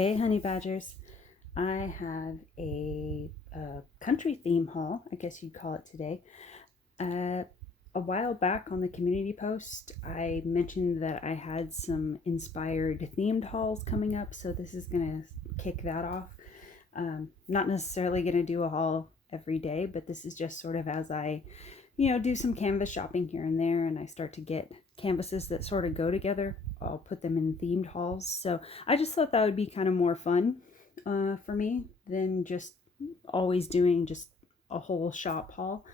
Hey honey badgers, I have a country theme haul, I guess you'd call it today. Uh, a while back on the community post, I mentioned that I had some inspired themed hauls coming up, so this is going to kick that off. Not necessarily going to do a haul every day, but this is just sort of as I, do some canvas shopping here and there, and I start to get canvases that sort of go together. I'll put them in themed hauls. So I just thought that would be kind of more fun for me than just always doing just a whole shop haul.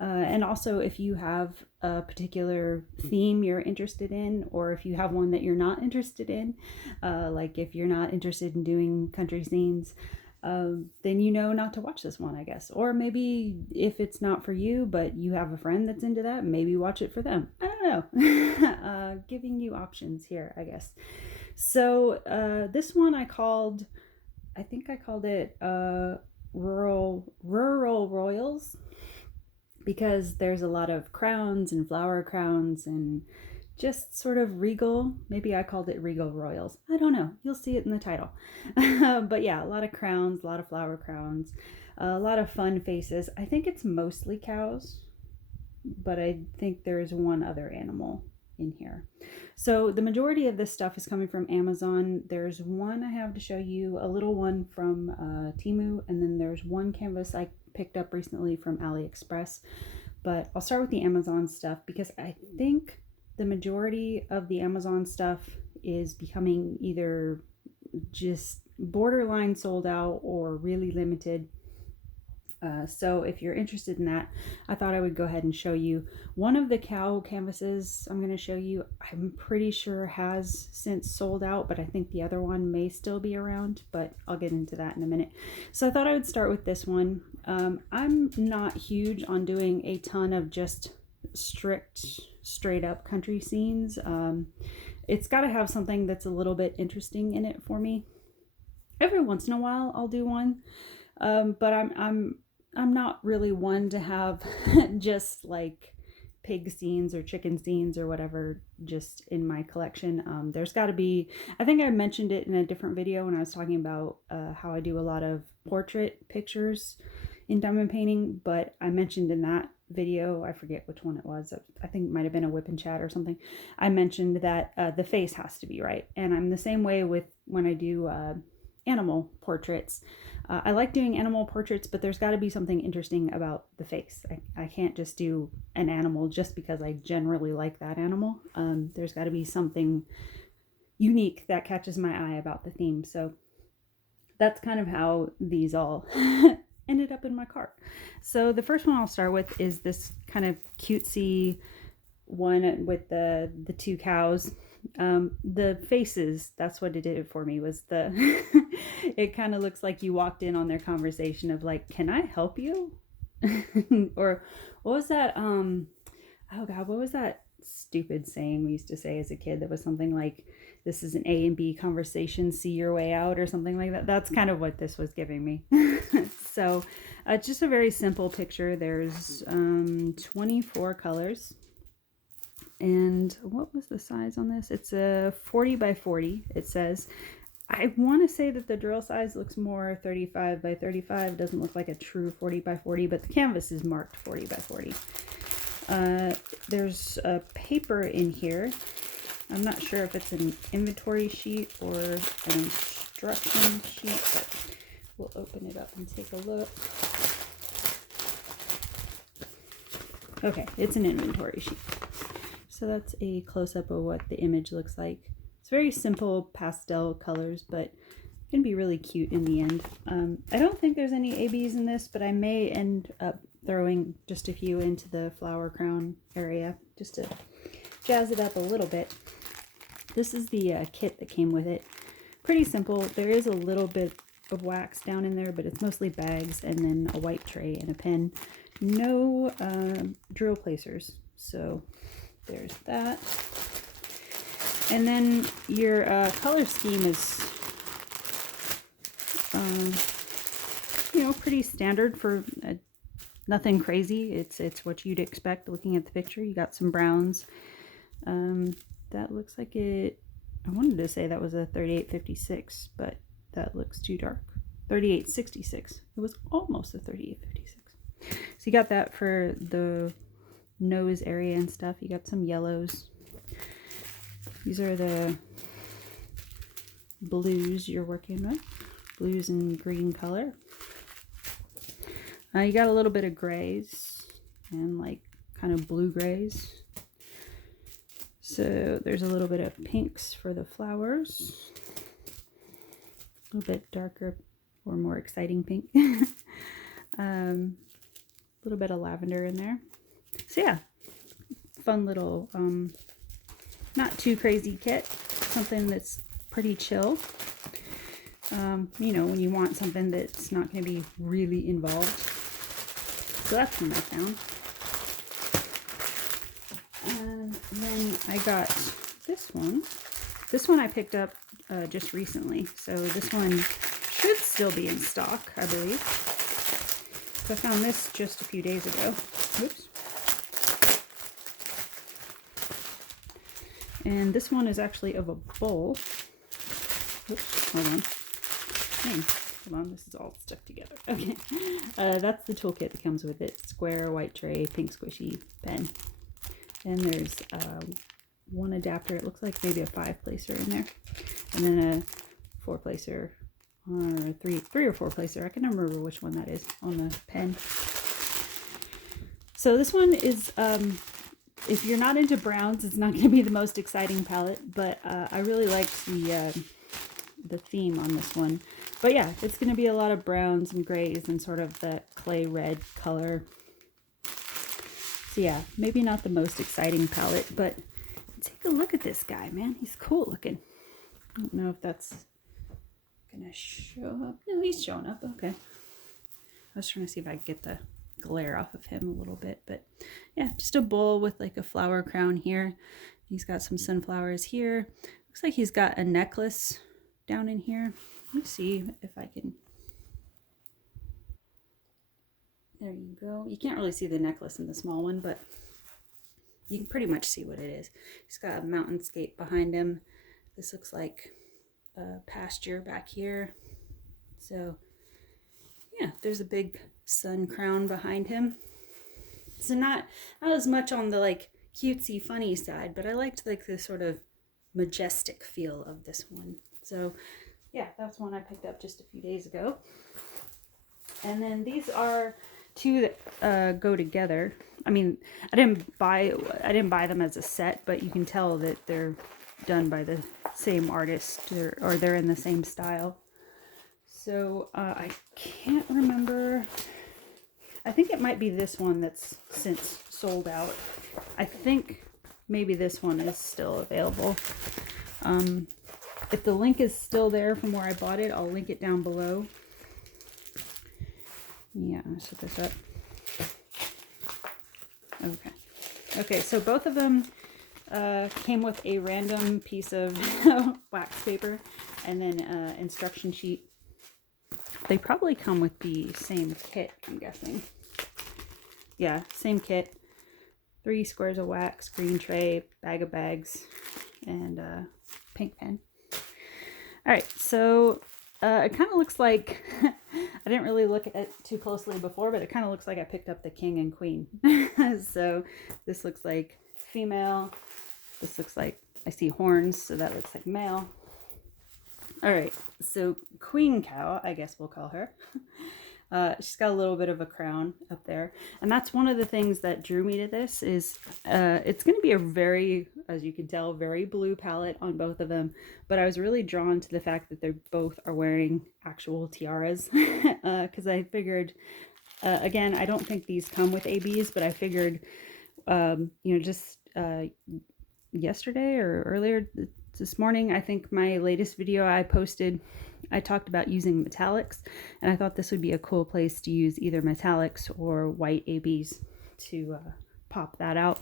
And also, if you have a particular theme you're interested in, or if you have one that you're not interested in, like if you're not interested in doing country scenes, then you know not to watch this one, I guess. Or maybe if it's not for you, but you have a friend that's into that, maybe watch it for them. I don't know. Giving you options here, I guess. So this one I think I called it Rural Royals, because there's a lot of crowns and flower crowns and just sort of regal. Maybe I called it Regal Royals. I don't know. You'll see it in the title. But yeah, a lot of crowns, a lot of flower crowns, a lot of fun faces. I think it's mostly cows, but I think there's one other animal in here. So the majority of this stuff is coming from Amazon. There's one I have to show you, a little one from Temu, and then there's one canvas I picked up recently from AliExpress. But I'll start with the Amazon stuff because I think the majority of the Amazon stuff is becoming either just borderline sold out or really limited. So if you're interested in that, I thought I would go ahead and show you one of the cow canvases I'm going to show you. I'm pretty sure has since sold out, but I think the other one may still be around, but I'll get into that in a minute. So I thought I would start with this one. I'm not huge on doing a ton of just straight up country scenes. It's got to have something that's a little bit interesting in it for me. Every once in a while I'll do one, but I'm not really one to have just like pig scenes or chicken scenes or whatever just in my collection. There's got to be, I think I mentioned it in a different video when I was talking about how I do a lot of portrait pictures in diamond painting, but I mentioned in that video, I forget which one it was, I think it might have been a whip and chat or something, I mentioned that the face has to be right. And I'm the same way with when I do animal portraits. I like doing animal portraits, but there's got to be something interesting about the face. I can't just do an animal just because I generally like that animal. There's got to be something unique that catches my eye about the theme. So that's kind of how these all ended up in my cart. So the first one I'll start with is this kind of cutesy one with the two cows. The faces, that's what it did for me, was the it kind of looks like you walked in on their conversation of like, can I help you? Or what was that, oh god, what was that stupid saying we used to say as a kid that was something like, this is an A and B conversation, see your way out, or something like that. That's kind of what this was giving me. So just a very simple picture. There's 24 colors. And what was the size on this? It's a 40 by 40, it says. I want to say that the drill size looks more 35 by 35. Doesn't look like a true 40 by 40, but the canvas is marked 40 by 40. There's a paper in here. I'm not sure if it's an inventory sheet or an instruction sheet, but we'll open it up and take a look. Okay, it's an inventory sheet. So that's a close-up of what the image looks like. It's very simple pastel colors, but it can be really cute in the end. I don't think there's any ABs in this, but I may end up throwing just a few into the flower crown area just to jazz it up a little bit. This is the kit that came with it. Pretty simple. There is a little bit of wax down in there, but it's mostly bags and then a white tray and a pen. No drill placers, so there's that. And then your color scheme is, pretty standard for nothing crazy. It's what you'd expect looking at the picture. You got some browns. That looks like it, I wanted to say that was a 3856, but that looks too dark. 3866. It was almost a 3856. So you got that for the nose area and stuff. You got some yellows. These are the blues you're working with. Blues and green color. You got a little bit of grays and like kind of blue grays. So there's a little bit of pinks for the flowers. A little bit darker or more exciting pink. A little bit of lavender in there. So yeah, fun little, not too crazy kit. Something that's pretty chill. You know, when you want something that's not going to be really involved. So that's what I found. And then I got this one. This one I picked up just recently. So this one should still be in stock, I believe. So I found this just a few days ago. Oops. And this one is actually of a bowl. Oops, hold on. Hold on, this is all stuck together. Okay. That's the toolkit that comes with it. Square, white tray, pink squishy pen. And there's one adapter. It looks like maybe a 5-placer in there. And then a 4-placer or three or 4-placer. I can never remember which one that is on the pen. So this one is, if you're not into browns, it's not going to be the most exciting palette, but I really liked the theme on this one. But yeah, it's going to be a lot of browns and grays and sort of the clay red color. So yeah, maybe not the most exciting palette, but take a look at this guy, man. He's cool looking. I don't know if that's going to show up. No, he's showing up. Okay. I was trying to see if I could get the glare off of him a little bit, but yeah, just a bowl with like a flower crown here. He's got some sunflowers here. Looks like he's got a necklace down in here. Let me see if I can. There you go. You can't really see the necklace in the small one, but you can pretty much see what it is. He's got a mountainscape behind him. This looks like a pasture back here. So yeah, there's a big sun crown behind him. So not as much on the like cutesy funny side, but I liked like the sort of majestic feel of this one. So yeah, that's one I picked up just a few days ago. And then these are two that go together. I mean, I didn't buy them as a set, but you can tell that they're done by the same artist, or they're in the same style. So I can't remember. I think it might be this one that's since sold out. I think maybe this one is still available. If the link is still there from where I bought it, I'll link it down below. Yeah, I'm gonna set this up. Okay. Okay, so both of them came with a random piece of wax paper and then instruction sheet. They probably come with the same kit, I'm guessing. Yeah, same kit. 3 squares of wax, green tray, bag of bags, and pink pen. All right, so it kind of looks like, I didn't really look at it too closely before, but it kind of looks like I picked up the king and queen. So this looks like female. This looks like, I see horns, so that looks like male. All right, so Queen Cow, I guess we'll call her. She's got a little bit of a crown up there. And that's one of the things that drew me to this is it's going to be a very, as you can tell, very blue palette on both of them. But I was really drawn to the fact that they both are wearing actual tiaras. Because I figured, again, I don't think these come with ABs, but I figured, you know, just yesterday or earlier this morning, I think my latest video I posted, I talked about using metallics, and I thought this would be a cool place to use either metallics or white ABs to pop that out.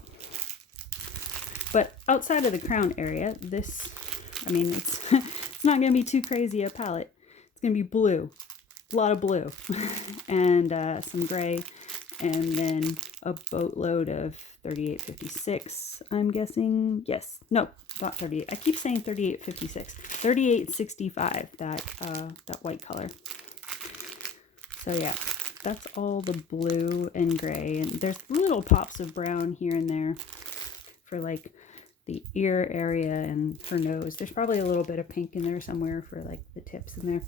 But outside of the crown area, this, I mean, it's it's not going to be too crazy a palette. It's going to be blue, a lot of blue, and some gray, and then a boatload of 3856, I'm guessing. Yes, no, not 38. I keep saying 3856. 3865, that white color. So yeah, that's all the blue and gray, and there's little pops of brown here and there for like the ear area and her nose. There's probably a little bit of pink in there somewhere for like the tips in there.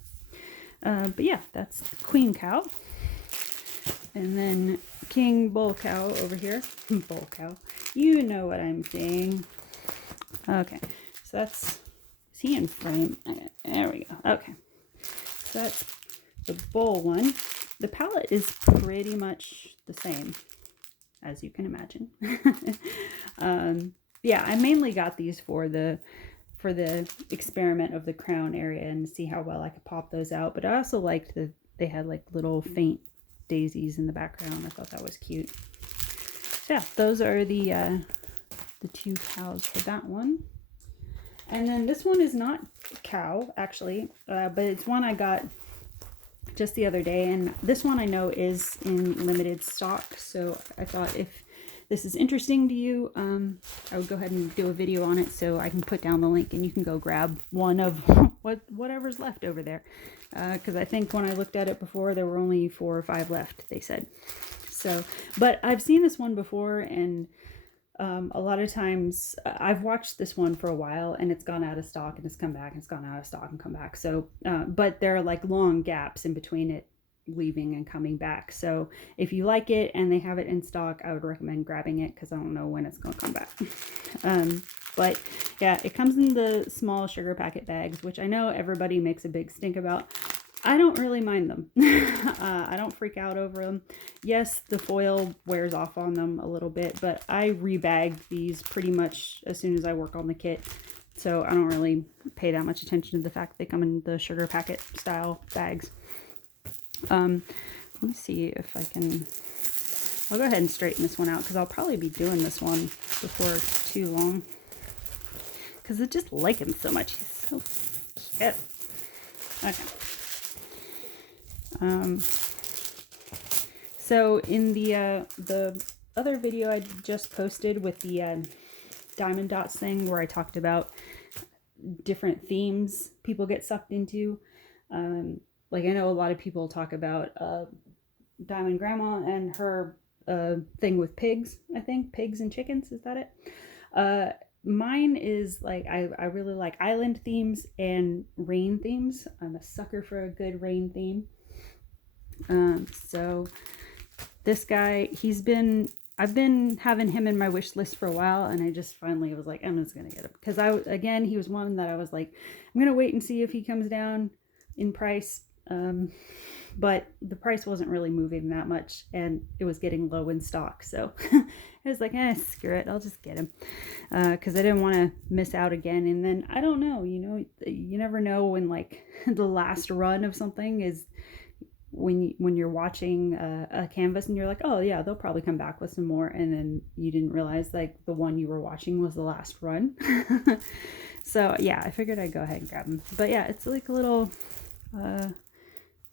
But yeah, that's queen cow. And then king bull cow over here. Bull cow. You know what I'm saying. Okay. So that's... Is he in frame? There we go. Okay. So that's the bull one. The palette is pretty much the same, as you can imagine. Yeah, I mainly got these for the experiment of the crown area and see how well I could pop those out. But I also liked that they had like little faint daisies in the background. I thought that was cute. So yeah, those are the two cows for that one. And then this one is not cow actually, but it's one I got just the other day, and this one I know is in limited stock. So I thought if this is interesting to you, I would go ahead and do a video on it, so I can put down the link and you can go grab one of whatever's left over there. Because I think when I looked at it before, there were only 4 or 5 left, they said. So, but I've seen this one before, and a lot of times I've watched this one for a while, and it's gone out of stock and it's come back, and it's gone out of stock and come back. So, but there are like long gaps in between it leaving and coming back. So if you like it and they have it in stock, I would recommend grabbing it, because I don't know when it's going to come back. But yeah, it comes in the small sugar packet bags, which I know everybody makes a big stink about. I don't really mind them. I don't freak out over them. Yes, the foil wears off on them a little bit, but I rebag these pretty much as soon as I work on the kit. So I don't really pay that much attention to the fact they come in the sugar packet style bags. Let me see if I can... I'll go ahead and straighten this one out, because I'll probably be doing this one before too long. Because I just like him so much. He's so cute. Okay. So in the other video I just posted with the diamond dots thing, where I talked about different themes people get sucked into, like I know a lot of people talk about Diamond Grandma and her thing with pigs. I think pigs and chickens, is that it? Mine is like I really like island themes and rain themes. I'm a sucker for a good rain theme. So this guy, I've been having him in my wish list for a while, and I just finally was like, I'm just gonna get him, because again, he was one that I was like, I'm gonna wait and see if he comes down in price. But the price wasn't really moving that much, and it was getting low in stock, so I was like, screw it, I'll just get him, because I didn't want to miss out again. And then I don't know, you never know when like the last run of something is, when you're watching a canvas and you're like, oh yeah, they'll probably come back with some more, and then you didn't realize like the one you were watching was the last run. So yeah, I figured I'd go ahead and grab him. But yeah, it's like a little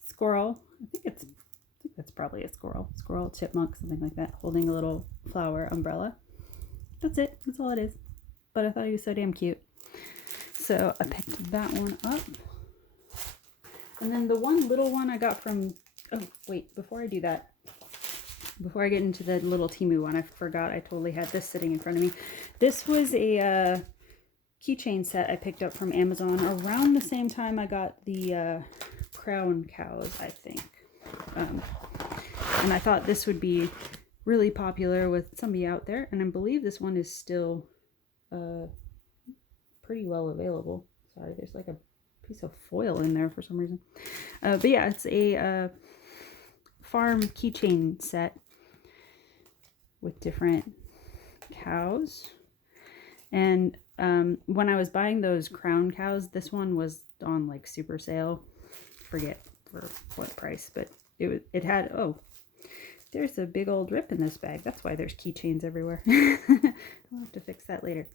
squirrel. I think that's probably a squirrel, chipmunk, something like that, holding a little flower umbrella. That's it. That's all it is. But I thought he was so damn cute, so I picked that one up. And then the one little one I got from, oh wait, before I do that, before I get into the little Temu one, I forgot I totally had this sitting in front of me. This was a keychain set I picked up from Amazon around the same time I got the crown cows, I think. And I thought this would be really popular with somebody out there, and I believe this one is still pretty well available. Sorry, there's like a piece of foil in there for some reason. But yeah, it's a farm keychain set with different cows. And when I was buying those crown cows, this one was on like super sale. Forget for what price, but it had, oh, there's a big old rip in this bag. That's why there's keychains everywhere. I'll have to fix that later.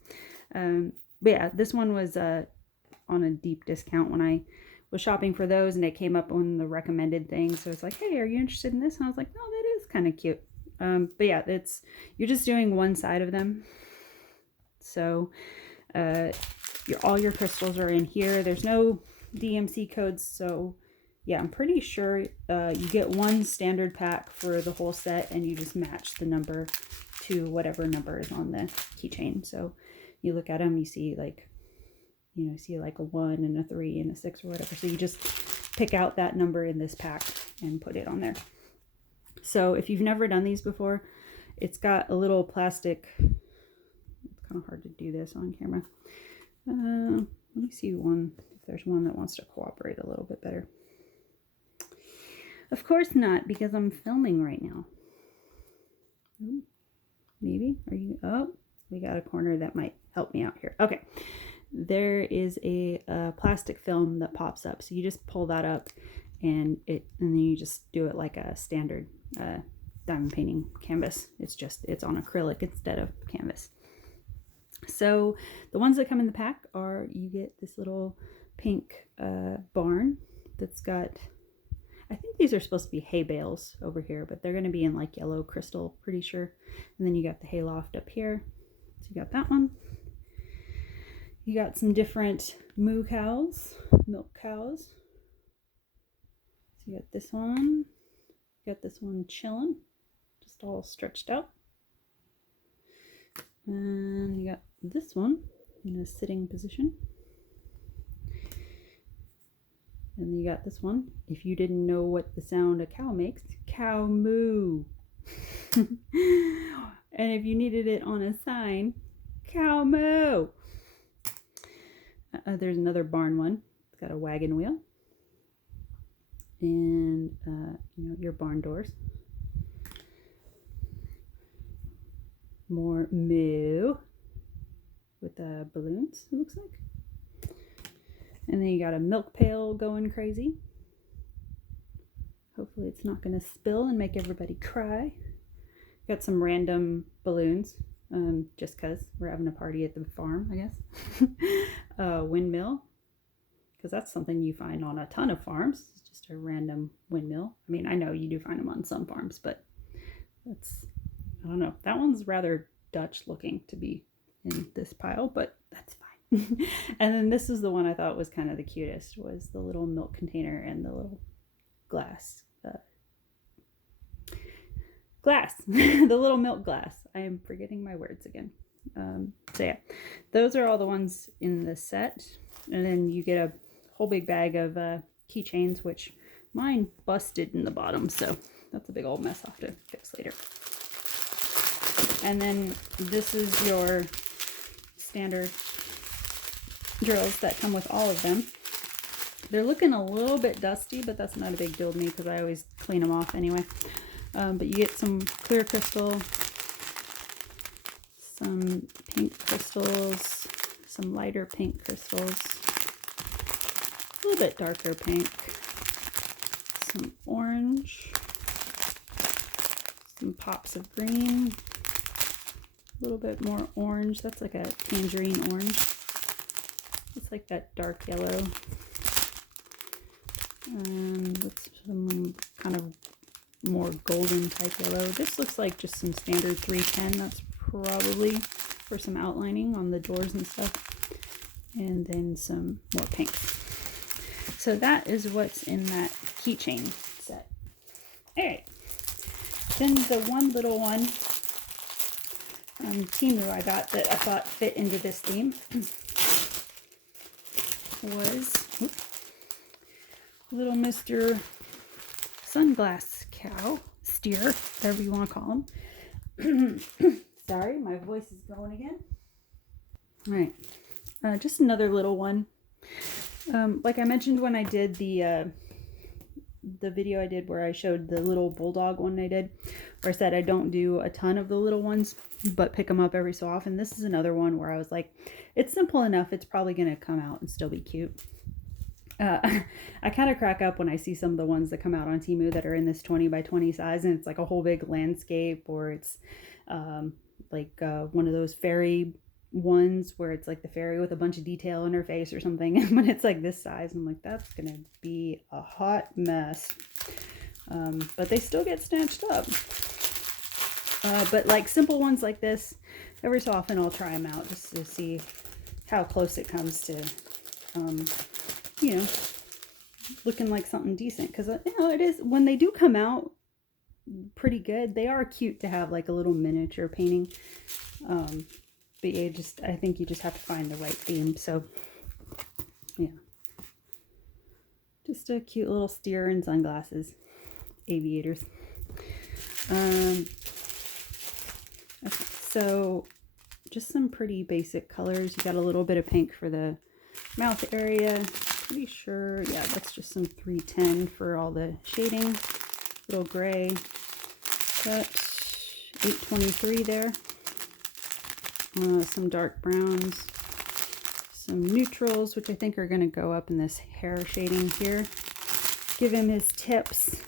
But yeah, this one was on a deep discount when I was shopping for those, and it came up on the recommended thing. So it's like, hey, are you interested in this? And I was like, no, that is kind of cute. But yeah, you're just doing one side of them. So all your crystals are in here. There's no DMC codes, so yeah, I'm pretty sure you get one standard pack for the whole set, and you just match the number to whatever number is on the keychain. So you look at them, you see like, see like a 1 and a 3 and a 6 or whatever. So you just pick out that number in this pack and put it on there. So if you've never done these before, it's got a little plastic. It's kind of hard to do this on camera. Let me see if there's one that wants to cooperate a little bit better. Of course not, because I'm filming right now. Maybe? Are you? Oh, we got a corner that might help me out here. Okay. There is a plastic film that pops up. So you just pull that up and then you just do it like a standard diamond painting canvas. It's on acrylic instead of canvas. So the ones that come in the pack are, you get this little pink barn that's got, I think these are supposed to be hay bales over here, but they're going to be in like yellow crystal, pretty sure. And then you got the hay loft up here. So you got that one. You got some different milk cows. So you got this one. You got this one chilling, just all stretched out. And you got this one in a sitting position. And then you got this one. If you didn't know what the sound a cow makes, cow moo. And if you needed it on a sign, cow moo. There's another barn one. It's got a wagon wheel. And, your barn doors. More moo with balloons, it looks like. And then you got a milk pail going crazy. Hopefully it's not going to spill and make everybody cry. Got some random balloons, just because we're having a party at the farm, I guess. Windmill, because that's something you find on a ton of farms. It's just a random windmill. I mean, I know you do find them on some farms, but I don't know. That one's rather Dutch looking to be in this pile, but that's fine. And then this is the one I thought was kind of the cutest, was the little milk container and the little glass. The little milk glass. I am forgetting my words again. So yeah, those are all the ones in the set. And then you get a whole big bag of keychains, which mine busted in the bottom. So that's a big old mess I'll have to fix later. And then this is your standard drills that come with all of them. They're looking a little bit dusty, but that's not a big deal to me because I always clean them off anyway. But you get some clear crystal, some pink crystals, some lighter pink crystals, a little bit darker pink, some orange, some pops of green, a little bit more orange. That's like a tangerine orange. It's like that dark yellow. And with some kind of more golden type yellow. This looks like just some standard 310. That's probably for some outlining on the doors and stuff. And then some more pink. So that is what's in that keychain set. Alright. Then the one little one on Temu I got that I thought fit into this theme was little Mr. Sunglass Cow, Steer, whatever you want to call him. Sorry, my voice is going again. All right, just another little one. Like I mentioned when I did the video I did where I showed the little bulldog one I did, where I said I don't do a ton of the little ones, but pick them up every so often. This is another one where I was like, it's simple enough, it's probably going to come out and still be cute. I kind of crack up when I see some of the ones that come out on Temu that are in this 20 by 20 size, and it's like a whole big landscape, or it's one of those fairy ones where it's like the fairy with a bunch of detail in her face or something. And when it's like this size, I'm like, that's gonna be a hot mess. But they still get snatched up. But like simple ones like this, every so often I'll try them out just to see how close it comes to, you know, looking like something decent. Because, you know, it is, when they do come out pretty good, they are cute to have like a little miniature painting. But yeah, I think you just have to find the right theme. So, yeah. Just a cute little steer and sunglasses. Aviators. Okay, so just some pretty basic colors. You got a little bit of pink for the mouth area. Pretty sure, yeah, that's just some 310 for all the shading. Little gray. Got 823 there. Some dark browns. Some neutrals, which I think are going to go up in this hair shading here. Give him his tips.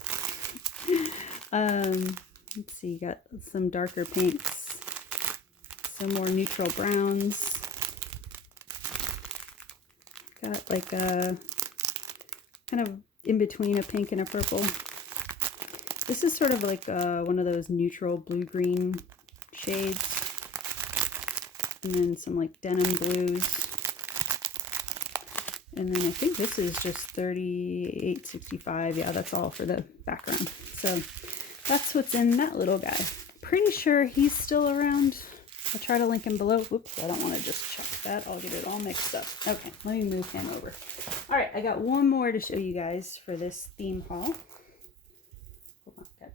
Let's see, you got some darker pinks, some more neutral browns. Got like a kind of in between a pink and a purple. This is sort of like one of those neutral blue-green shades. And then some like denim blues. And then I think this is just 3865. Yeah, that's all for the background. So that's what's in that little guy. Pretty sure he's still around. I'll try to link him below. Whoops, I don't want to just check that. I'll get it all mixed up. Okay, let me move him over. All right, I got one more to show you guys for this theme haul. Hold on, got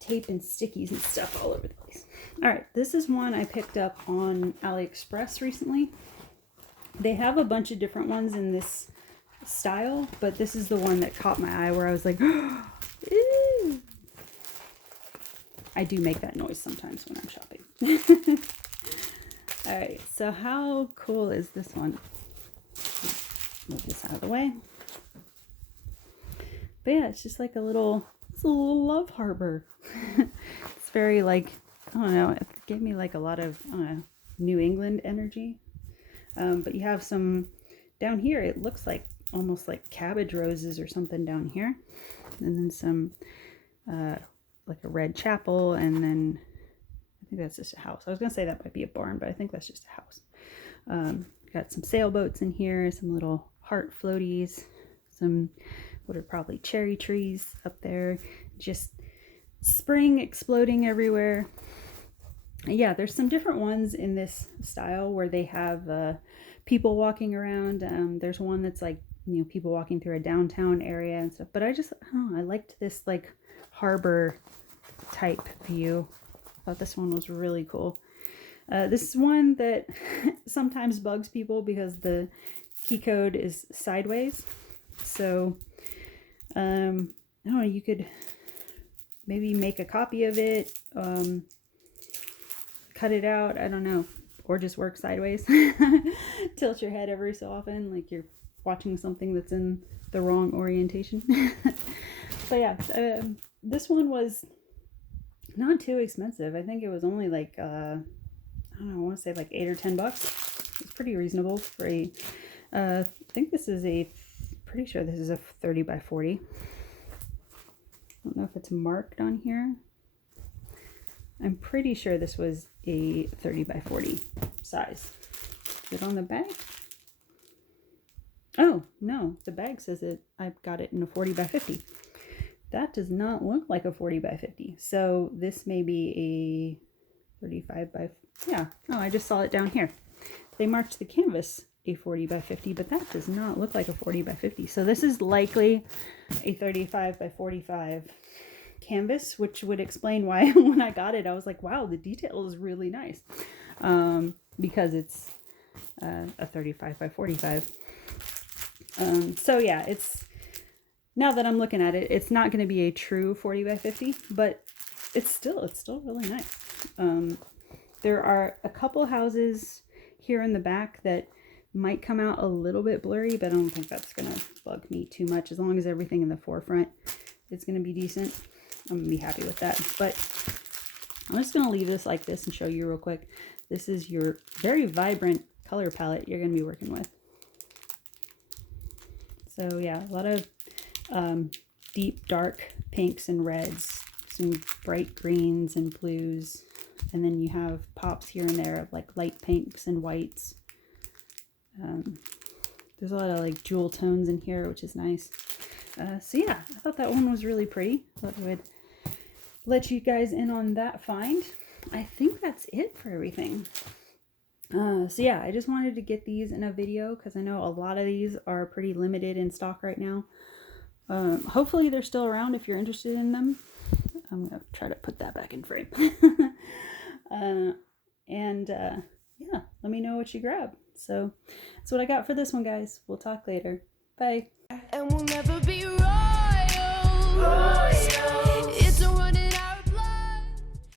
tape and stickies and stuff all over the place. All right, this is one I picked up on AliExpress recently. They have a bunch of different ones in this style, but this is the one that caught my eye where I was like, ew. I do make that noise sometimes when I'm shopping. All right, so how cool is this one? Move this out of the way. But yeah, it's just like it's a little love harbor. It's very like, I don't know, it gave me like a lot of, I don't know, New England energy. But you have some down here, it looks like almost like cabbage roses or something down here. And then some like a red chapel, and then I think that's just a house. I was going to say that might be a barn, but I think that's just a house. Got some sailboats in here, some little heart floaties, some what are probably cherry trees up there. Just spring exploding everywhere. Yeah, there's some different ones in this style where they have people walking around. There's one that's like, you know, people walking through a downtown area and stuff. But I don't know, I liked this like harbor type view. I thought this one was really cool. This is one that sometimes bugs people because the key code is sideways. So, I don't know, you could maybe make a copy of it, cut it out, I don't know, or just work sideways. Tilt your head every so often like you're watching something that's in the wrong orientation. But yeah, this one was not too expensive. I think it was only like I don't know, I want to say like $8 or $10. It's pretty reasonable for a I think this is pretty sure this is a 30 by 40. I don't know if it's marked on here. I'm pretty sure this was a 30 by 40 size. Is it on the bag? Oh, no, the bag says it. I've got it in a 40 by 50. That does not look like a 40 by 50. So this may be a 35 by, yeah. Oh, I just saw it down here. They marked the canvas a 40 by 50, but that does not look like a 40 by 50. So this is likely a 35 by 45 canvas, which would explain why when I got it, I was like, wow, the detail is really nice. Because it's a 35 by 45. So yeah, it's, now that I'm looking at it, it's not going to be a true 40 by 50, but it's still really nice. There are a couple houses here in the back that might come out a little bit blurry, but I don't think that's going to bug me too much. As long as everything in the forefront is going to be decent, I'm going to be happy with that. But I'm just going to leave this like this and show you real quick. This is your very vibrant color palette you're going to be working with. So yeah, a lot of deep dark pinks and reds, some bright greens and blues. And then you have pops here and there of like light pinks and whites. There's a lot of like jewel tones in here, which is nice. So yeah, I thought that one was really pretty. Thought I would let you guys in on that find. I think that's it for everything. So yeah, I just wanted to get these in a video because I know a lot of these are pretty limited in stock right now. Hopefully they're still around if you're interested in them. I'm gonna try to put that back in frame. Yeah, let me know what you grab. So that's what I got for this one, guys. We'll talk later. Bye. And we'll never be royal.